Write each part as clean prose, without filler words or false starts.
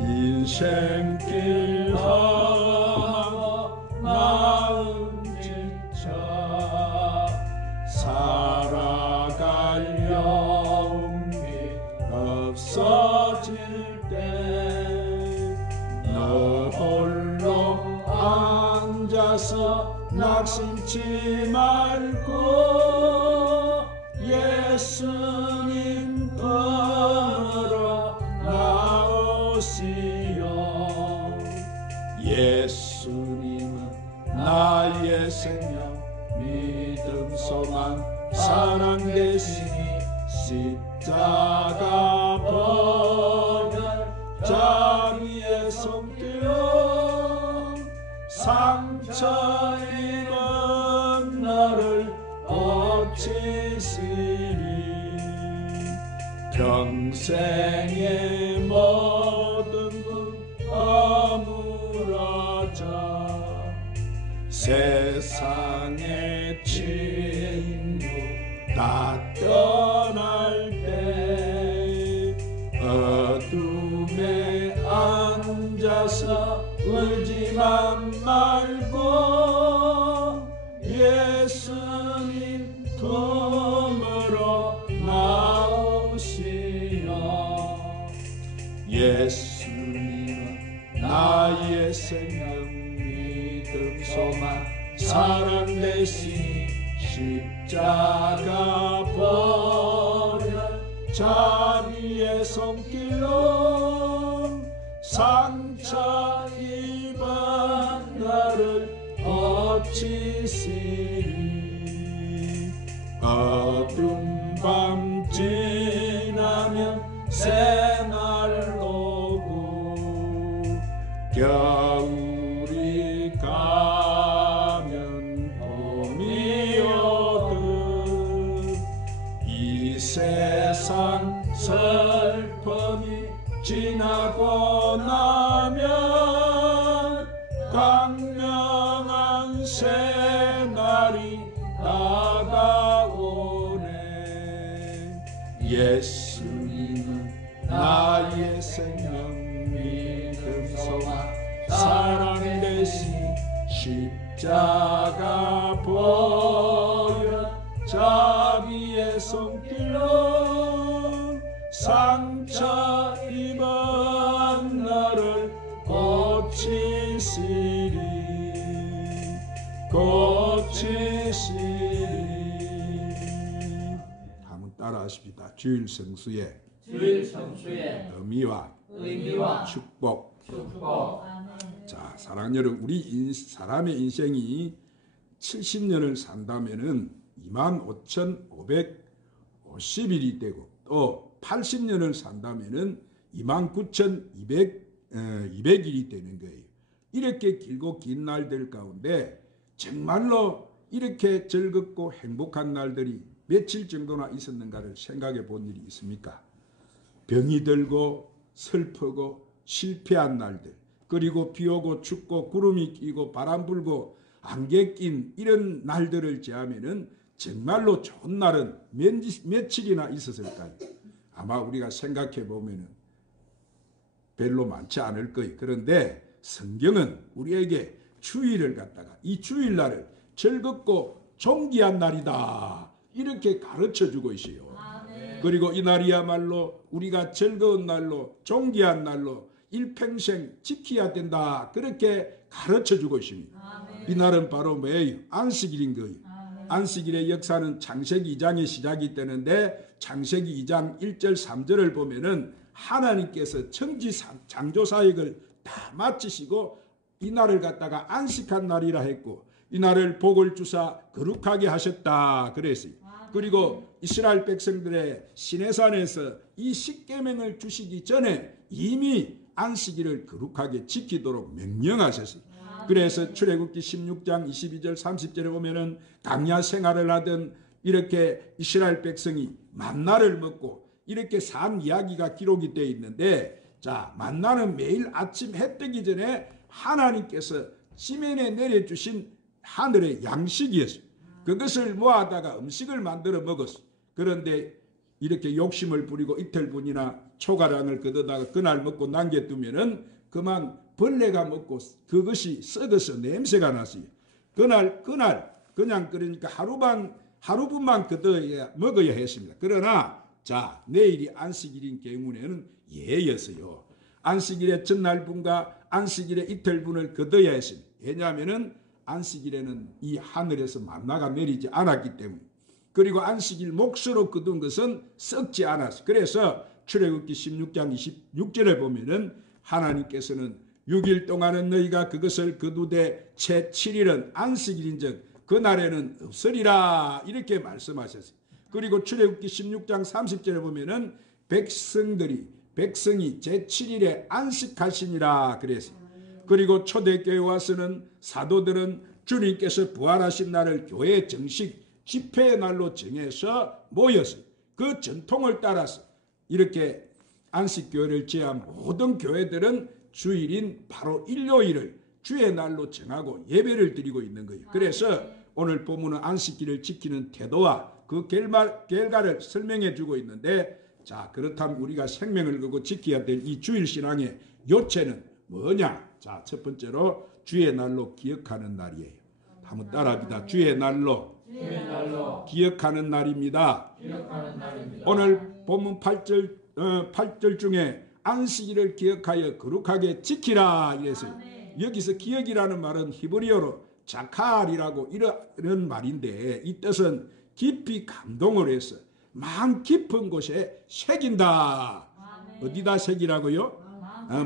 인생길 험하고 마음 지쳐 살아갈 용기 없어질 때 너 홀로 앉아서 낙심치 말고 예수님 품으로 나오시오. 예수님은 나의 생명 믿음 소망 사랑 되시니 십자가 보혈 자비의 손길로 상처 입은 너를 고치시리. 평생의 모든 꿈 허물어져 세상의 친구 다 떠날 때 어둠에 앉아서 울지만 말고 예수님 품으로 나오시오. 예수님은 나의 생명 믿음 소망 사랑 되시니 십자가 보혈 자비의 손길로 상처 입은 너를 고치시리. 어두운 밤 지나면 새날 오고 겨울이 가면 봄이 오듯 이 세상 슬픔이 지나고 나면 광명한 새날이 다가오네. 예수님은 나의 생명 믿음 소망 사랑 되신 십자가 보혈 자비의 손길로 상처 입은 너를 고치시리. 한번 따라하십니다. 주일 성수의 의미와 축복. 자, 사랑하는 여러분, 우리 사람의 인생이 70년을 산다면은 25,550일이 되고 또 80년을 산다면은 29,200일이 되는 거예요. 이렇게 길고 긴 날들 가운데 정말로 이렇게 즐겁고 행복한 날들이 며칠 정도나 있었는가를 생각해 본 일이 있습니까? 병이 들고 슬프고 실패한 날들, 그리고 비 오고 춥고 구름이 끼고 바람 불고 안개 낀 이런 날들을 제하면은 정말로 좋은 날은 며칠이나 있었을까요? 아마 우리가 생각해 보면은 별로 많지 않을 거예요. 그런데 성경은 우리에게 주일을 갖다가 이 주일날을 즐겁고 존귀한 날이다 이렇게 가르쳐주고 있어요. 그리고 이 날이야말로 우리가 즐거운 날로 존귀한 날로 일평생 지켜야 된다 그렇게 가르쳐주고 있습니다. 이 날은 바로 뭐예요? 안식일인 거예요. 안식일의 역사는 창세기 2장의 시작이 되는데 창세기 2장 1절 3절을 보면은 하나님께서 천지 창조 사역을 다 마치시고 이 날을 갖다가 안식한 날이라 했고 이 날을 복을 주사 거룩하게 하셨다 그랬어요. 그리고 이스라엘 백성들의 시내산에서 이 십계명을 주시기 전에 이미 안식일을 거룩하게 지키도록 명령하셨어요. 그래서 출애굽기 16장 22절 30절에 보면은 광야 생활을 하던 이렇게 이스라엘 백성이 만나를 먹고 이렇게 산 이야기가 기록이 되어 있는데, 자, 만나는 매일 아침 해 뜨기 전에 하나님께서 지면에 내려주신 하늘의 양식이었어요. 그것을 모아다가 음식을 만들어 먹었어요. 그런데 이렇게 욕심을 부리고 이틀분이나 초가량을 걷어다가 그날 먹고 남겨두면은 그만 벌레가 먹고 그것이 썩어서 냄새가 났어요. 그날 그냥 그러니까 하루분만 걷어야 먹어야 했습니다. 그러나 자 내일이 안식일인 경우에는 예였어요. 안식일의 전날분과 안식일의 이틀분을 걷어야 했습니다. 왜냐하면은 안식일에는 이 하늘에서 만나가 내리지 않았기 때문에. 그리고 안식일 몫으로 거둔 것은 썩지 않았어요. 그래서 출애굽기 16장 26절에 보면은 하나님께서는 6일 동안은 너희가 그것을 거두되 채 7일은 안식일인즉 그날에는 없으리라 이렇게 말씀하셨어요. 그리고 출애굽기 16장 30절에 보면은 백성이 제 7일에 안식하시니라 그랬어요. 그리고 초대교회 와서는 사도들은 주님께서 부활하신 날을 교회 정식 집회의 날로 정해서 모였어요. 그 전통을 따라서 이렇게 안식교회를 제한 모든 교회들은 주일인 바로 일요일을 주의 날로 정하고 예배를 드리고 있는 거예요. 그래서 오늘 본문은 안식일을 지키는 태도와 그 결과를 설명해 주고 있는데 자 그렇다면 우리가 생명을 걸고 지켜야 될 이 주일신앙의 요체는 뭐냐? 자 첫 번째로 주의 날로 기억하는 날이에요. 한번 따라합니다. 주의 날로 기억하는 날입니다. 오늘 본문 8절 중에 안식일을 기억하여 거룩하게 지키라 이랬어요. 여기서 기억이라는 말은 히브리어로 자칼이라고 이런 말인데 이 뜻은 깊이 감동을 해서 마음 깊은 곳에 새긴다. 어디다 새기라고요?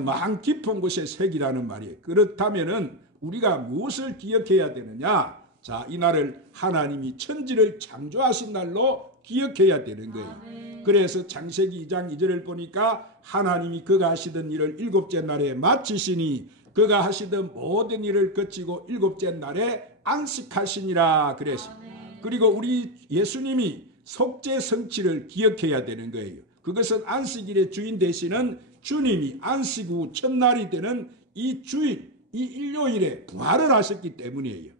마음 깊은 곳에 새기라는 말이에요. 그렇다면은 우리가 무엇을 기억해야 되느냐? 자, 이 날을 하나님이 천지를 창조하신 날로 기억해야 되는 거예요. 그래서 창세기 2장 2절을 보니까 하나님이 그가 하시던 일을 일곱째 날에 마치시니 그가 하시던 모든 일을 거치고 일곱째 날에 안식하시니라 그랬어요. 그리고 우리 예수님이 속죄 성취를 기억해야 되는 거예요. 그것은 안식일의 주인 되시는 주님이 안식 후 첫날이 되는 이 주일, 이 일요일에 부활을 하셨기 때문이에요.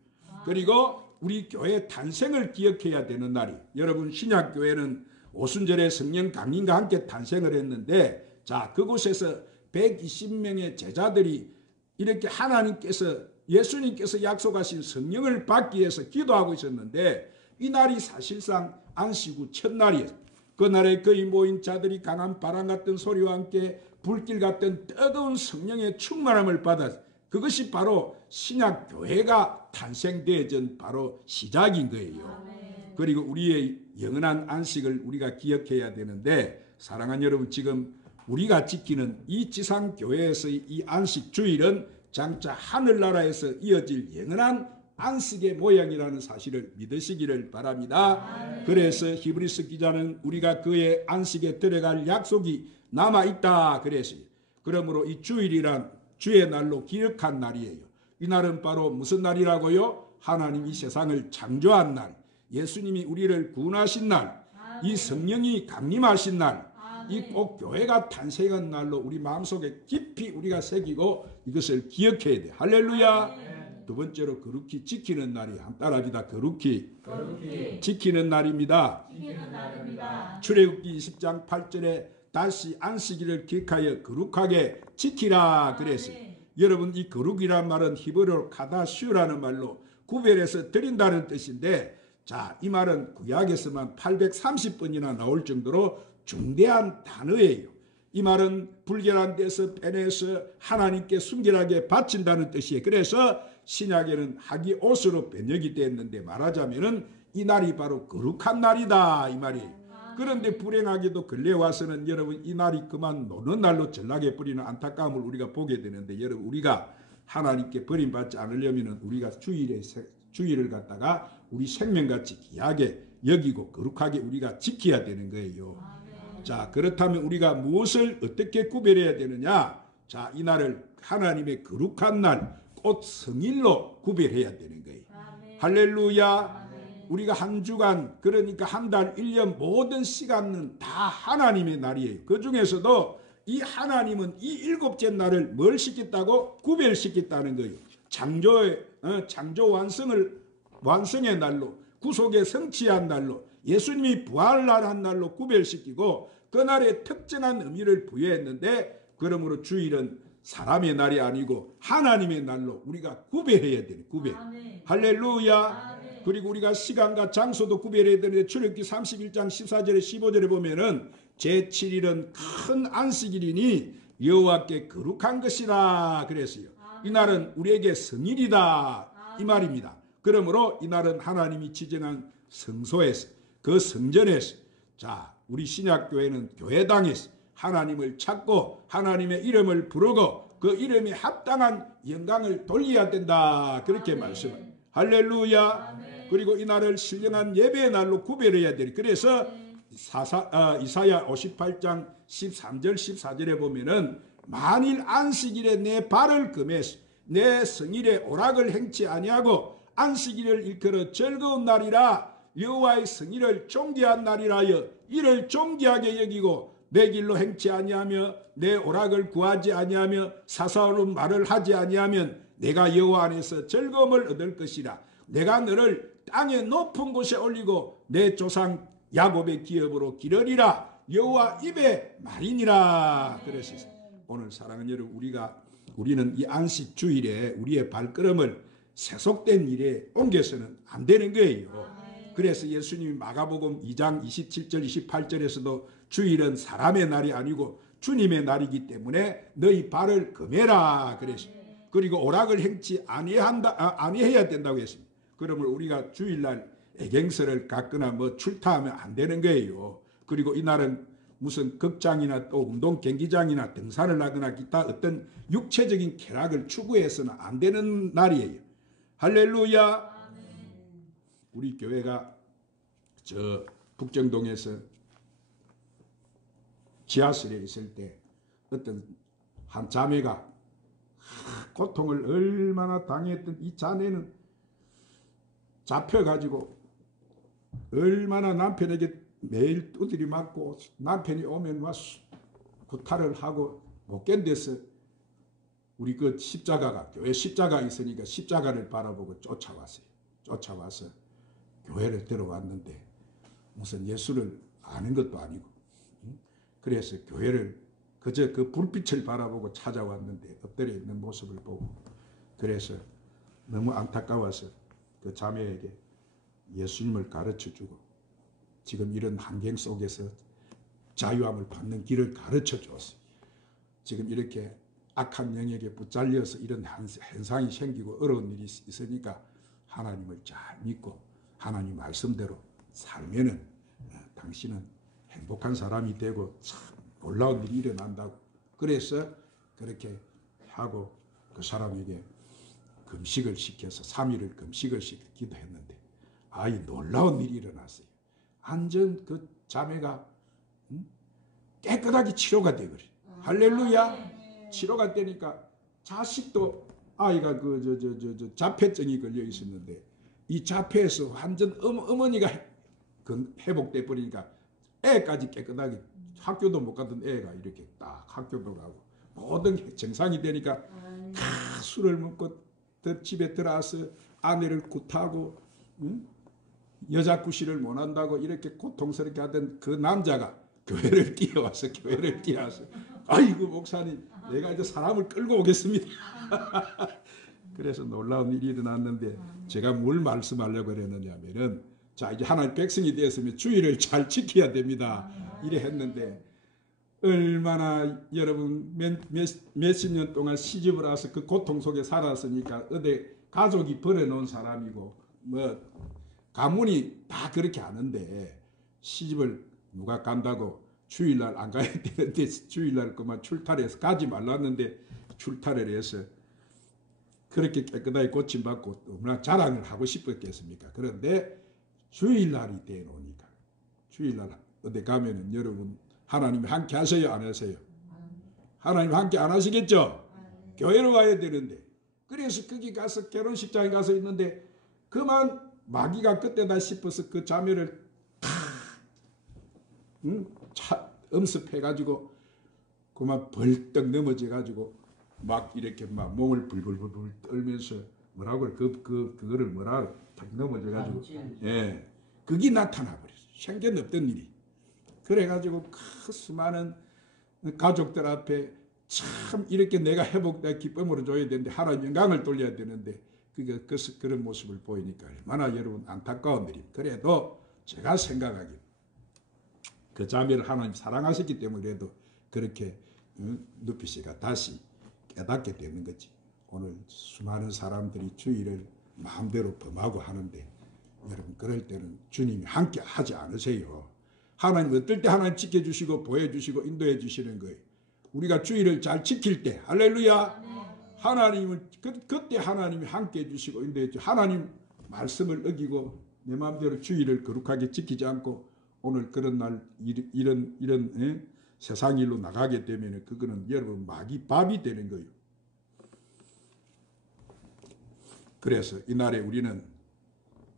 그리고 우리 교회 탄생을 기억해야 되는 날이 여러분 신약교회는 오순절에 성령 강림과 함께 탄생을 했는데 자 그곳에서 120명의 제자들이 이렇게 예수님께서 약속하신 성령을 받기 위해서 기도하고 있었는데 이 날이 사실상 안식 후 첫날이에요. 그날에 거의 모인 자들이 강한 바람 같은 소리와 함께 불길 같은 뜨거운 성령의 충만함을 받았어요. 그것이 바로 신약교회가 탄생되어진 바로 시작인 거예요. 그리고 우리의 영원한 안식을 우리가 기억해야 되는데 사랑하는 여러분 지금 우리가 지키는 이 지상교회에서의 이 안식 주일은 장차 하늘나라에서 이어질 영원한 안식의 모양이라는 사실을 믿으시기를 바랍니다. 그래서 히브리서 기자는 우리가 그의 안식에 들어갈 약속이 남아있다 그랬어요. 그러므로 이 주일이란 주의 날로 기억한 날이에요. 이 날은 바로 무슨 날이라고요? 하나님이 세상을 창조한 날, 예수님이 우리를 구원하신 날, 이 성령이 강림하신 날, 이 꼭 교회가 탄생한 날로 우리 마음속에 깊이 우리가 새기고 이것을 기억해야 돼. 할렐루야. 두 번째로 거룩히 지키는 날이 따라합니다. 거룩히 지키는 날입니다. 출애굽기 20장 8절에 다시 안식일을 기억하여 거룩하게 지키라 그랬어요. 여러분 이 거룩이란 말은 히브리어로 카다슈라는 말로 구별해서 드린다는 뜻인데 자, 이 말은 구약에서만 830번이나 나올 정도로 중대한 단어예요. 이 말은 불결한 데서 빼내서 하나님께 순결하게 바친다는 뜻이에요. 그래서 신약에는 하기 옷으로 번역이 됐는데 말하자면은 이 날이 바로 거룩한 날이다 이 말이에요. 그런데 불행하게도 근래 와서는 여러분 이 날이 그만 노는 날로 전락해 버리는 안타까움을 우리가 보게 되는데 여러분 우리가 하나님께 버림받지 않으려면 우리가 주일을 갖다가 우리 생명같이 귀하게 여기고 거룩하게 우리가 지켜야 되는 거예요. 자 그렇다면 우리가 무엇을 어떻게 구별해야 되느냐? 자 이 날을 하나님의 거룩한 날 곧 성일로 구별해야 되는 거예요. 할렐루야. 우리가 한 주간 그러니까 한 달 1년 모든 시간은 다 하나님의 날이에요. 그 중에서도 이 하나님은 이 일곱째 날을 뭘 시켰다고? 구별시켰다는 거예요. 창조 완성의 날로 구속의 성취한 날로 예수님이 부활한 날로 구별시키고 그날에 특정한 의미를 부여했는데, 그러므로 주일은 사람의 날이 아니고 하나님의 날로 우리가 구별해야 되는 구별. 아멘. 할렐루야. 아멘. 그리고 우리가 시간과 장소도 구별해야 되는데, 출애굽기 31장 14절에 15절에 보면은 제7일은 큰 안식일이니 여호와께 거룩한 것이라 그랬어요. 이날은 우리에게 성일이다 이 말입니다. 그러므로 이날은 하나님이 지정한 성소에서, 그 성전에서, 자, 우리 신약교회는 교회당에서 하나님을 찾고 하나님의 이름을 부르고 그 이름에 합당한 영광을 돌려야 된다, 그렇게 말씀을. 할렐루야. 그리고 이날을 신령한 예배의 날로 구별해야 되리. 그래서 이사야 58장 13절 14절에 보면은 만일 안식일에 내 발을 금해서 내 성일에 오락을 행치 아니하고 안식일을 일컬어 즐거운 날이라 여호와의 성일을 존귀한 날이라여 이를 존귀하게 여기고 내 길로 행치 아니하며 내 오락을 구하지 아니하며 사사로운 말을 하지 아니하면 내가 여호와 안에서 즐거움을 얻을 것이라. 내가 너를 땅의 높은 곳에 올리고 내 조상 야곱의 기업으로 기르리라. 여호와 입의 말이니라. 그랬어요. 오늘 사랑하는 여러분, 우리는 이 안식 주일에 우리의 발걸음을 세속된 일에 옮겨서는 안 되는 거예요. 그래서 예수님이 마가복음 2장 27절 28절에서도 주일은 사람의 날이 아니고 주님의 날이기 때문에 너희 발을 금해라 그랬어요. 그리고 오락을 행치 아니해야 된다고 했습니다. 그러면 우리가 주일날 애경설을 갖거나 뭐 출타하면 안 되는 거예요. 그리고 이날은 무슨 극장이나 또 운동 경기장이나 등산을 하거나 기타 어떤 육체적인 쾌락을 추구해서는 안 되는 날이에요. 할렐루야. 우리 교회가 저 북정동에서 지하실에 있을 때 어떤 한 자매가 고통을 얼마나 당했던 이 자네는 잡혀가지고 얼마나 남편에게 매일 두드리 맞고 남편이 오면 막 구타를 하고 못 견뎌서 우리 그 십자가가, 교회 십자가 있으니까 십자가를 바라보고 쫓아와서 교회를 들어왔는데 무슨 예수를 아는 것도 아니고, 그래서 교회를 그저 그 불빛을 바라보고 찾아왔는데 엎드려 있는 모습을 보고 그래서 너무 안타까워서 그 자매에게 예수님을 가르쳐주고 지금 이런 환경 속에서 자유함을 받는 길을 가르쳐줬어요. 지금 이렇게 악한 영역에 붙잘려서 이런 현상이 생기고 어려운 일이 있으니까 하나님을 잘 믿고 하나님 말씀대로 살면은 당신은 행복한 사람이 되고 참 놀라운 일이 일어난다고. 그래서 그렇게 하고 그 사람에게 금식을 시켜서 3일을 금식을 시켜 기도했는데 놀라운 일이 일어났어요. 완전 그 자매가 깨끗하게 치료가 되거든요. 할렐루야. 치료가 되니까 자식도 아이가 그 자폐증이 걸려 있었는데 이 자폐에서 완전 어머니가 회복돼 버리니까 애까지 깨끗하게 학교도 못 가던 애가 이렇게 딱 학교도 가고 모든 정상이 되니까 다 술을 먹고 집에 들어와서 아내를 굿하고 여자 구실을 못 한다고 이렇게 고통스럽게 하던 그 남자가 교회를 뛰어와서 아이고 목사님 내가 이제 사람을 끌고 오겠습니다. 그래서 놀라운 일이 일어났는데 제가 뭘 말씀하려고 그랬느냐면은 자 이제 하나님 백성이 되었으면 주의를 잘 지켜야 됩니다. 이래 했는데 얼마나 여러분 몇십 년 동안 시집을 와서 그 고통 속에 살았으니까 어디 가족이 버려놓은 사람이고 뭐 가문이 다 그렇게 하는데 시집을 누가 간다고 주일날 안 가야 되는데 주일날 그만 출타를 해서 가지 말랐는데 출타를 해서 그렇게 깨끗하게 고침받고 얼마나 자랑을 하고 싶었겠습니까? 그런데 주일날이 되놓으니까 주일날 어디 가면은 여러분 하나님 함께 하세요 안 하세요? 하나님 함께 안 하시겠죠? 교회로 가야 되는데 그래서 거기 가서 결혼식장에 가서 있는데 그만 마귀가 그때다 싶어서 그 자매를 엄습해가지고 그만 벌떡 넘어져가지고 막 이렇게 막 몸을 불불불 떨면서 뭐라고 그거를 뭐라 딱 넘어져가지고 그게 나타나 버렸어요. 생겨없던 일이. 그래가지고 그 수많은 가족들 앞에 참 이렇게 내가 회복돼 기쁨으로 줘야 되는데 하나님 영광을 돌려야 되는데 그런 모습을 보이니까 얼마나 여러분 안타까운 일이. 그래도 제가 생각하기에 그 자매를 하나님 사랑하셨기 때문에도 그렇게 누피 씨가 다시 깨닫게 되는 거지. 오늘 수많은 사람들이 주의를 마음대로 범하고 하는데 여러분 그럴 때는 주님이 함께 하지 않으세요. 하나님 어떨 때 하나님 지켜주시고 보여주시고 인도해 주시는 거예요. 우리가 주의를 잘 지킬 때 할렐루야. 하나님을 그때 하나님이 함께 해주시고 인도해 주시고 하나님 말씀을 어기고 내 마음대로 주의를 거룩하게 지키지 않고 오늘 그런 날 이런 세상 일로 나가게 되면 그거는 여러분 마귀 밥이 되는 거예요. 그래서 이날에 우리는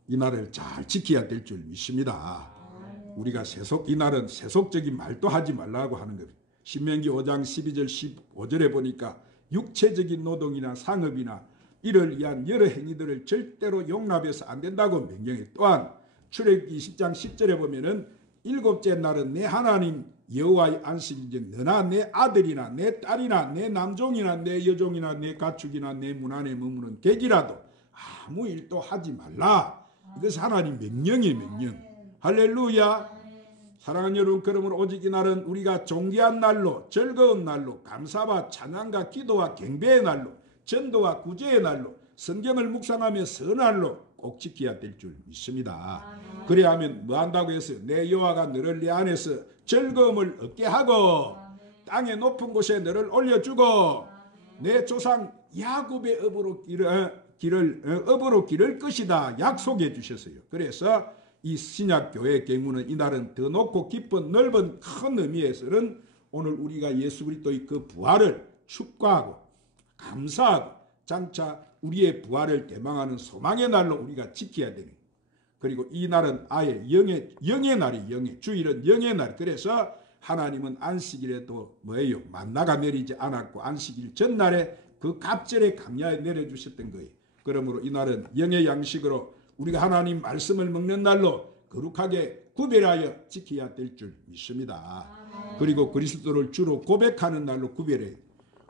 이날을 잘 지켜야 될 줄 믿습니다. 우리가 이날은 세속적인 말도 하지 말라고 하는 겁니다. 신명기 5장 12절 15절에 보니까 육체적인 노동이나 상업이나 이를 위한 여러 행위들을 절대로 용납해서 안 된다고 명령해. 또한 출애굽기 20장 10절에 보면은 일곱째 날은 내 하나님 여호와의 안식일이지 너나 내 아들이나 내 딸이나 내 남종이나 내 여종이나 내 가축이나 내 문 안에 머무는 객이라도 아무 일도 하지 말라. 이것은 하나님 명령이에요. 명령. 할렐루야. 사랑하는 여러분, 그러므로 오직 이날은 우리가 존귀한 날로, 즐거운 날로, 감사와 찬양과 기도와 경배의 날로, 전도와 구제의 날로, 성경을 묵상하며 선날로 꼭 지켜야 될 줄 믿습니다. 그래야 하면 뭐 한다고 해서 내 여호와가 너를 내 안에서 즐거움을 얻게 하고 땅의 높은 곳에 너를 올려주고 내 조상 야곱의 업으로 길을 것이다 약속해 주셨어요. 그래서 이 신약교회 경우는 이날은 더 높고 깊은 넓은 큰 의미에서는 오늘 우리가 예수 그리스도의 그 부활을 축구하고 감사하고 장차 우리의 부활을 대망하는 소망의 날로 우리가 지켜야 되는 거예요. 그리고 이 날은 아예 영의 날이 주일은 영의 날. 그래서 하나님은 안식일에도 뭐예요? 만나가 내리지 않았고 안식일 전날에 그 갑절에 강야에 내려주셨던 거예요. 그러므로 이 날은 영의 양식으로 우리가 하나님 말씀을 먹는 날로 거룩하게 구별하여 지켜야 될 줄 믿습니다. 그리고 그리스도를 주로 고백하는 날로 구별해요.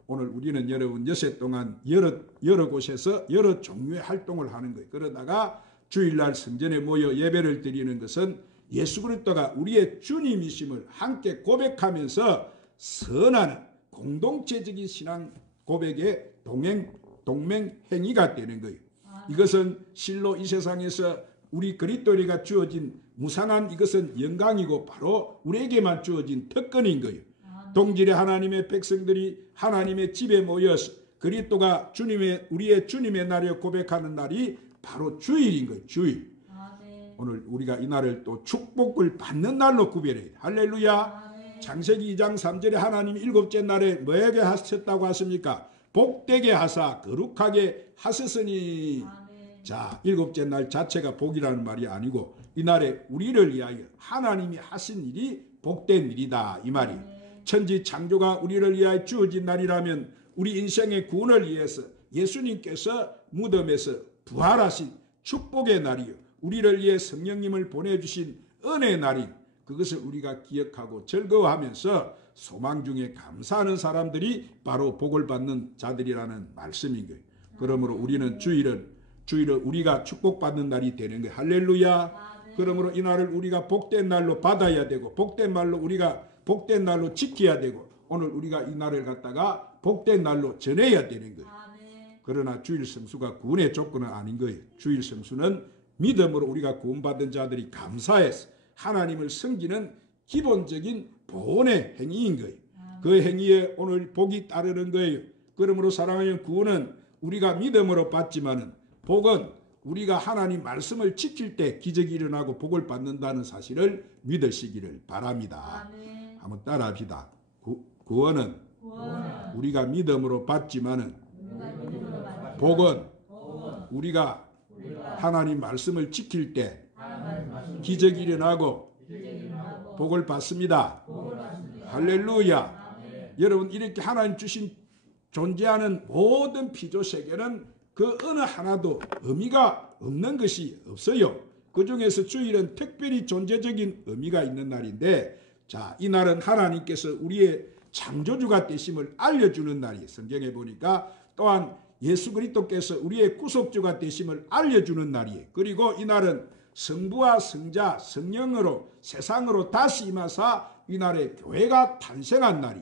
오늘 우리는 여러분 여세 동안 여러 곳에서 여러 종류의 활동을 하는 거예요. 그러다가 주일날 성전에 모여 예배를 드리는 것은 예수 그리스도가 우리의 주님이심을 함께 고백하면서 선하는 공동체적인 신앙 고백의 동맹 행위가 되는 거예요. 이것은 실로 이 세상에서 우리 그리스도인에게 주어진 무상한 이것은 영광이고 바로 우리에게만 주어진 특권인 거예요. 동질의 하나님의 백성들이 하나님의 집에 모여서 그리스도가 우리의 주님의 날에 고백하는 날이 바로 주일인 거예요. 주일. 오늘 우리가 이 날을 또 축복을 받는 날로 구별해요. 할렐루야. 창세기 2장 3절에 하나님이 일곱째 날에 뭐에게 하셨다고 하십니까? 복되게 하사 거룩하게 하셨으니. 자, 일곱째 날 자체가 복이라는 말이 아니고 이 날에 우리를 위하여 하나님이 하신 일이 복된 일이다 이 말이. 천지 창조가 우리를 위하여 주어진 날이라면 우리 인생의 구원을 위해서 예수님께서 무덤에서 부활하신 축복의 날이요 우리를 위해 성령님을 보내주신 은혜의 날인 그것을 우리가 기억하고 즐거워하면서 소망 중에 감사하는 사람들이 바로 복을 받는 자들이라는 말씀인 거예요. 그러므로 우리는 주일을 우리가 축복받는 날이 되는 거예요. 할렐루야. 그러므로 이 날을 우리가 복된 날로 받아야 되고 복된 날로 우리가 복된 날로 지켜야 되고 오늘 우리가 이 날을 갖다가 복된 날로 전해야 되는 거예요. 그러나 주일 성수가 구원의 조건은 아닌 거예요. 주일 성수는 믿음으로 우리가 구원받은 자들이 감사해서 하나님을 섬기는 기본적인 본의 행위인 거예요. 그 행위에 오늘 복이 따르는 거예요. 그러므로 사랑하는 구원은 우리가 믿음으로 받지만은 복은 우리가 하나님 말씀을 지킬 때 기적이 일어나고 복을 받는다는 사실을 믿으시기를 바랍니다. 한번 따라합시다. 구원은 우리가 믿음으로 받지만은 복은 우리가 하나님 말씀을 지킬 때 기적이 일어나고 복을 받습니다. 할렐루야. 여러분 이렇게 하나님 주신 존재하는 모든 피조 세계는 그 어느 하나도 의미가 없는 것이 없어요. 그 중에서 주일은 특별히 존재적인 의미가 있는 날인데, 자, 이 날은 하나님께서 우리의 창조주가 되심을 알려주는 날이에요. 성경에 보니까 또한 예수 그리스도께서 우리의 구속주가 되심을 알려주는 날이에요. 그리고 이 날은 성부와 성자, 성령으로 세상으로 다시 임하사 이 날에 교회가 탄생한 날이,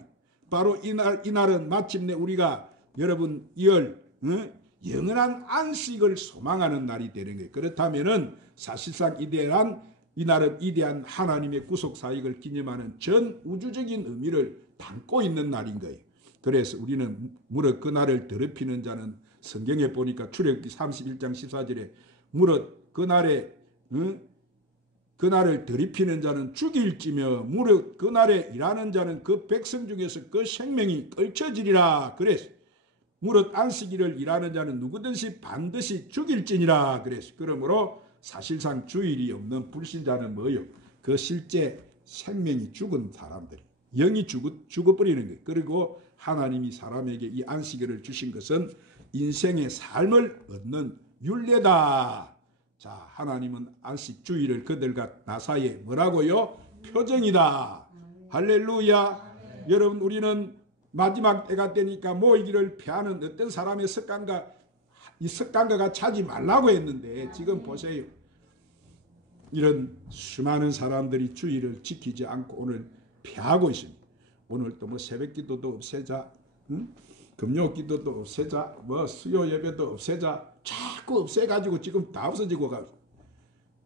바로 이 날은 마침내 우리가 여러분 영원한 안식을 소망하는 날이 되는 거예요. 그렇다면은 사실상 이 날은 위대한 하나님의 구속 사역을 기념하는 전 우주적인 의미를 담고 있는 날인 거예요. 그래서 우리는 무릇 그 날을 더럽히는 자는, 성경에 보니까 출애굽기 31장 14절에 무릇 그 날을 더럽히는 자는 죽일지며 무릇 그 날에 일하는 자는 그 백성 중에서 그 생명이 끊쳐지리라 그랬어. 무릇 안식일을 일하는 자는 누구든지 반드시 죽일지니라 그랬어. 그러므로 사실상 주일이 없는 불신자는 뭐예요? 그 실제 생명이 죽은 사람들, 영이 죽어버리는 거예요. 그리고 하나님이 사람에게 이 안식일을 주신 것은 인생의 삶을 얻는 율례다. 자, 하나님은 안식 주일을 그들과 나 사이에 뭐라고요? 표정이다. 할렐루야. 여러분, 우리는 마지막 때가 되니까 모이기를 피하는 어떤 사람의 이 습관과 차지 말라고 했는데, 지금 보세요. 이런 수많은 사람들이 주일을 지키지 않고 오늘 피하고 있습니다. 오늘 또 뭐 새벽 기도도 없애자, 금요 기도도 없애자, 뭐 수요 예배도 없애자, 자꾸 없애가지고 지금 다 없어지고 가고,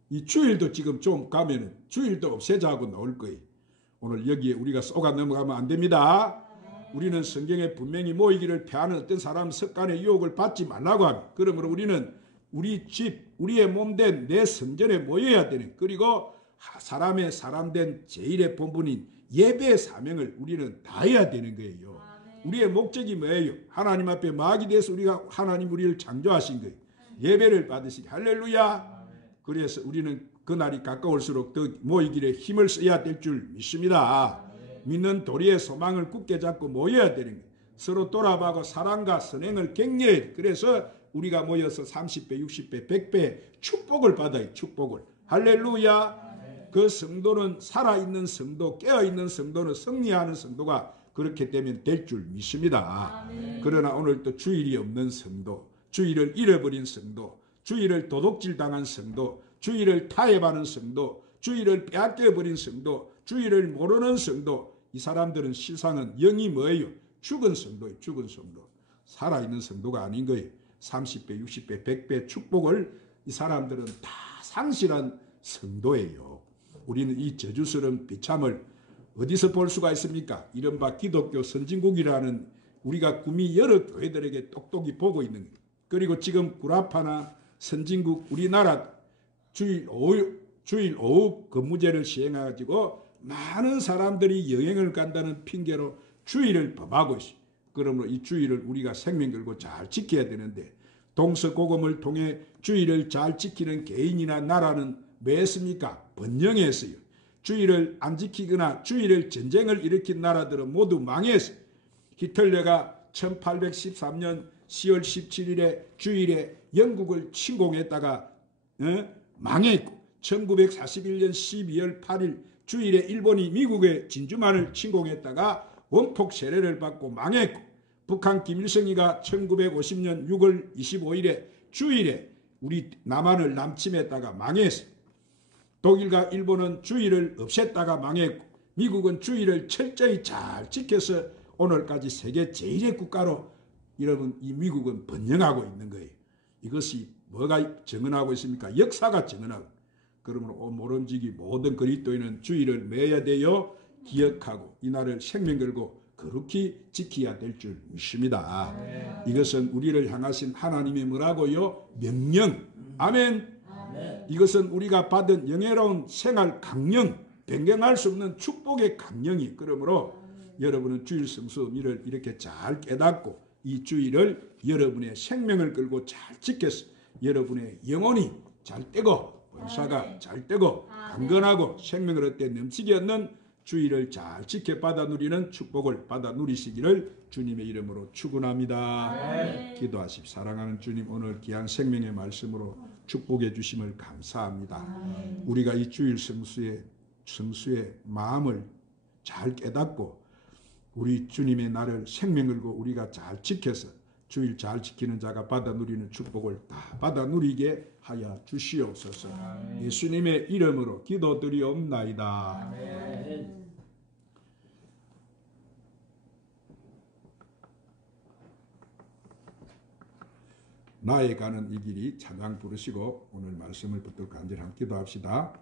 이 주일도 지금 좀 가면은 주일도 없애자고 나올 거예요. 오늘 여기에 우리가 쏘가 넘어가면 안 됩니다. 우리는 성경에 분명히 모이기를 피하는 어떤 사람 습관의 유혹을 받지 말라고 합니다. 그러므로 우리는 우리 집, 우리의 몸된 내 성전에 모여야 되는, 그리고 사람된 제일의 본분인 예배의 사명을 우리는 다해야 되는 거예요. 우리의 목적이 뭐예요? 하나님 앞에 마귀 돼서 하나님 우리를 창조하신 거예요. 예배를 받으시기. 할렐루야. 그래서 우리는 그날이 가까울수록 더 모이길에 힘을 써야 될 줄 믿습니다. 믿는 도리의 소망을 굳게 잡고 모여야 되는 거예요. 서로 돌아봐고 사랑과 선행을 격려해야 돼요. 그래서 우리가 모여서 30배, 60배, 100배 축복을 받아요. 축복을. 할렐루야. 그 성도는 살아있는 성도, 깨어있는 성도는 승리하는 성도가 그렇게 되면 될 줄 믿습니다. 그러나 오늘 또 주일이 없는 성도, 주일을 잃어버린 성도, 주일을 도둑질 당한 성도, 주일을 타협하는 성도, 주일을 빼앗겨버린 성도, 주일을 모르는 성도, 이 사람들은 실상은 영이 뭐예요? 죽은 성도예요. 죽은 성도. 살아있는 성도가 아닌 거예요. 30배, 60배, 100배 축복을 이 사람들은 다 상실한 성도예요. 우리는 이 저주스러운 비참을 어디서 볼 수가 있습니까? 이른바 기독교 선진국이라는 우리가 구미 여러 교회들에게 똑똑히 보고 있는 거예요. 그리고 지금 구라파나 선진국 우리나라 주일 오후 근무제를 시행해가지고 많은 사람들이 여행을 간다는 핑계로 주일을 범하고 있어요. 그러므로 이 주일을 우리가 생명 걸고 잘 지켜야 되는데, 동서고금을 통해 주일을 잘 지키는 개인이나 나라는 왜 했습니까? 번영했어요. 주일을 안 지키거나 주일을 전쟁을 일으킨 나라들은 모두 망했어요. 히틀러가 1813년 10월 17일에 주일에 영국을 침공했다가 망했고, 1941년 12월 8일 주일에 일본이 미국의 진주만을 침공했다가 원폭 세례를 받고 망했고, 북한 김일성이가 1950년 6월 25일에 주일에 우리 남한을 남침했다가 망했어요. 독일과 일본은 주일을 없앴다가 망했고, 미국은 주일을 철저히 잘 지켜서 오늘까지 세계 제1의 국가로 여러분 이 미국은 번영하고 있는 거예요. 이것이 뭐가 증언하고 있습니까? 역사가 증언하고. 그러므로 모름지기 모든 그리스도인은 주일을 매야 돼요. 기억하고 이날을 생명 걸고 거룩히 지켜야 될 줄 믿습니다. 이것은 우리를 향하신 하나님의 뭐라고요? 명령. 아멘. 이것은 우리가 받은 영예로운 생활 강령, 변경할 수 없는 축복의 강령이. 그러므로 여러분은 주일 성수 의미를 이렇게 잘 깨닫고 이 주일을 여러분의 생명을 걸고 잘 지켜서 여러분의 영혼이 잘 되고 본사가 잘 되고 강건하고 생명을 얻되 넘치게 얻는 주일을 잘 지켜 받아 누리는 축복을 받아 누리시기를 주님의 이름으로 축원합니다. 기도하십시오. 사랑하는 주님, 오늘 귀한 생명의 말씀으로 축복해 주심을 감사합니다. 우리가 이 주일 성수의 마음을 잘 깨닫고 우리 주님의 날을 생명 걸고 우리가 잘 지켜서 주일 잘 지키는 자가 받아 누리는 축복을 다 받아 누리게 하여 주시옵소서. 예수님의 이름으로 기도드리옵나이다. 나의 가는 이 길이 찬양 부르시고 오늘 말씀을 붙들고 간절히 함께 기도합시다.